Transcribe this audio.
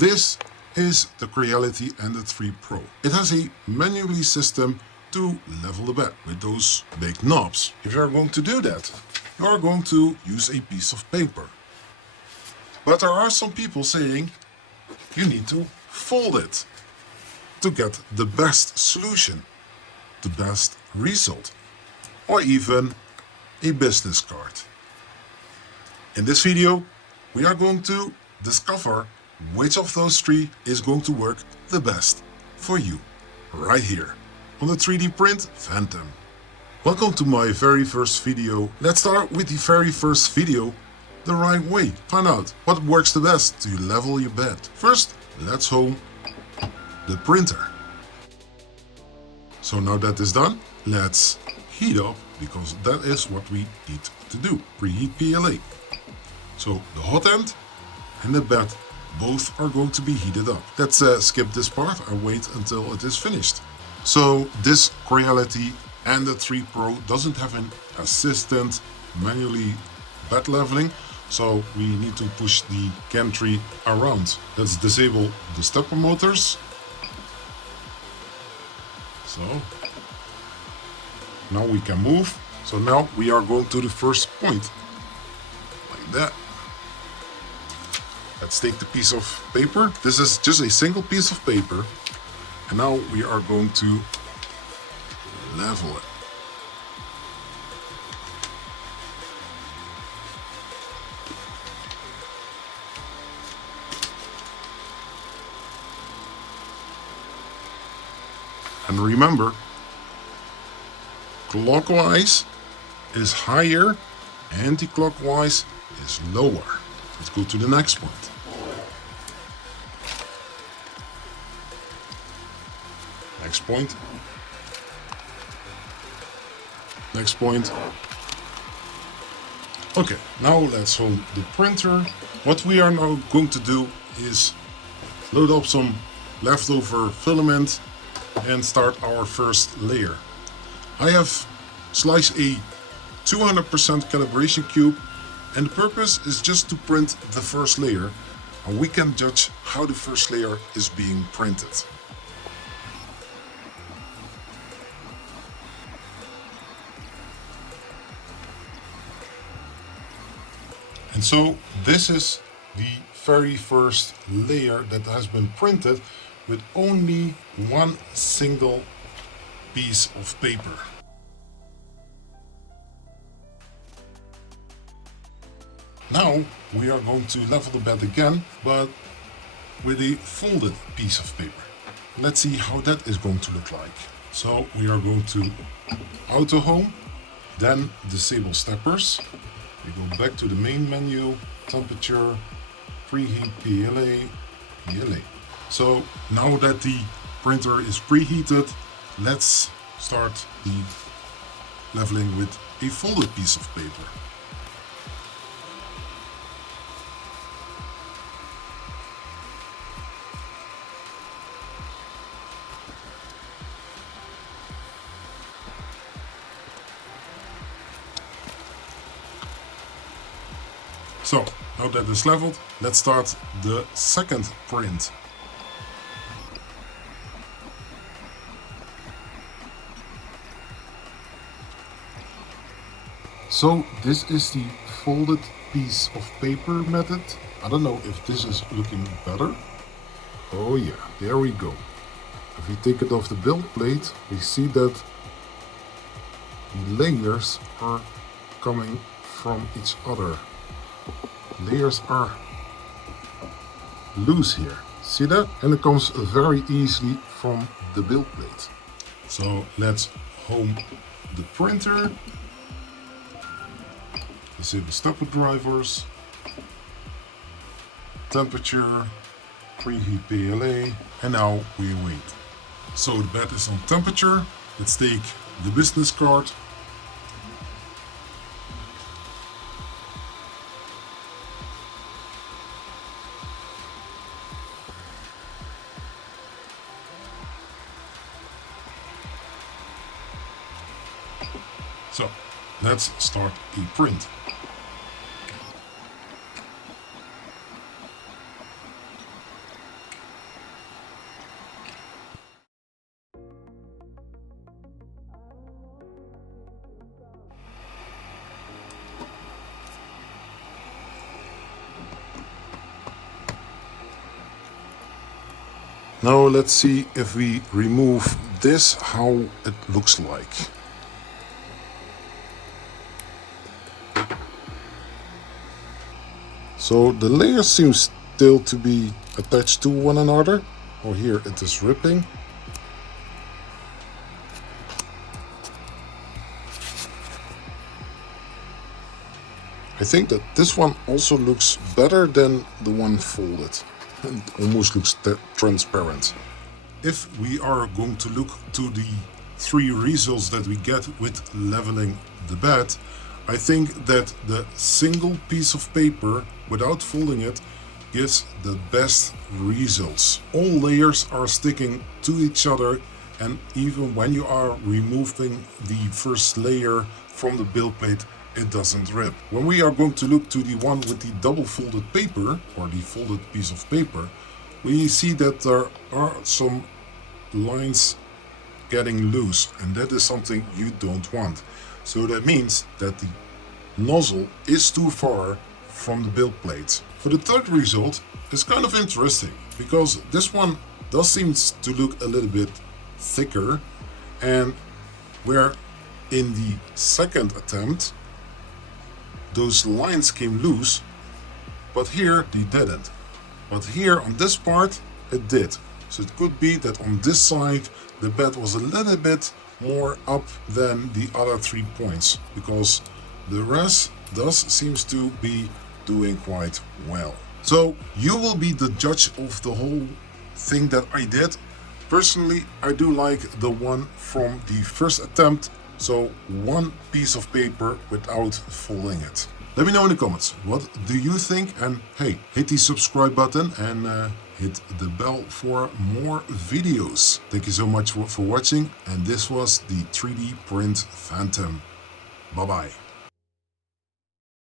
This is the Creality Ender 3 Pro. It has a manually system to level the bed with those big knobs. If you are going to do that, you are going to use a piece of paper. But there are some people saying you need to fold it to get the best solution, the best result, or even a business card. In this video, we are going to discover which of those three is going to work the best for you, right here on the 3D Print Phantom. Welcome to my very first video. Let's start with the very first video the right way. Find out what works the best to level your bed. First, let's home the printer. So now that is done, let's heat up, because that is what we need to do. Preheat PLA. So the hot end and the bed both are going to be heated up. Let's skip this part and wait until it is finished. So this Creality Ender 3 Pro doesn't have an assistant manually bed leveling, so we need to push the gantry around. Let's disable the stepper motors. So now we can move. So now we are going to the first point, like that. Let's take the piece of paper. This is just a single piece of paper. And now we are going to level it. And remember, clockwise is higher, anti-clockwise is lower. Let's go to the next point. Next point. Next point. Okay, now let's hold the printer. What we are now going to do is load up some leftover filament and start our first layer. I have sliced a 200% calibration cube, and the purpose is just to print the first layer, and we can judge how the first layer is being printed. And so this is the very first layer that has been printed with only one single piece of paper. Now we are going to level the bed again, but with a folded piece of paper. Let's see how that is going to look like. So we are going to auto home, then disable steppers. We go back to the main menu, temperature, preheat PLA. So now that the printer is preheated, let's start the leveling with a folded piece of paper. So now that it's leveled, let's start the second print. So this is the folded piece of paper method. I don't know if this is looking better. Oh yeah, there we go. If we take it off the build plate, we see that the layers are coming from each other. Layers are loose here. See that? And it comes very easily from the build plate. So let's home the printer. Disable stepper drivers. Temperature. Preheat PLA. And now we wait. So the bed is on temperature. Let's take the business card. So let's start a print. Now let's see if we remove this, how it looks like. So the layer seems still to be attached to one another. Oh, here it is ripping. I think that this one also looks better than the one folded. And almost looks transparent. If we are going to look to the 3 results that we get with leveling the bed, I think that the single piece of paper without folding it gives the best results. All layers are sticking to each other, and even when you are removing the first layer from the build plate, it doesn't rip. When we are going to look to the one with the double folded paper, or the folded piece of paper, we see that there are some lines getting loose, and that is something you don't want. So that means that the nozzle is too far from the build plate. For the third result, it's kind of interesting, because this one does seem to look a little bit thicker, and where in the second attempt those lines came loose, but here they didn't. But here on this part it did. So it could be that on this side the bed was a little bit more up than the other 3 points, because the rest does seems to be doing quite well. So you will be the judge of the whole thing that I did. Personally, I do like the one from the first attempt. So one piece of paper without folding it. Let me know in the comments, what do you think? And hey, hit the subscribe button and hit the bell for more videos. Thank you so much for watching. And this was the 3D Print Phantom. Bye bye.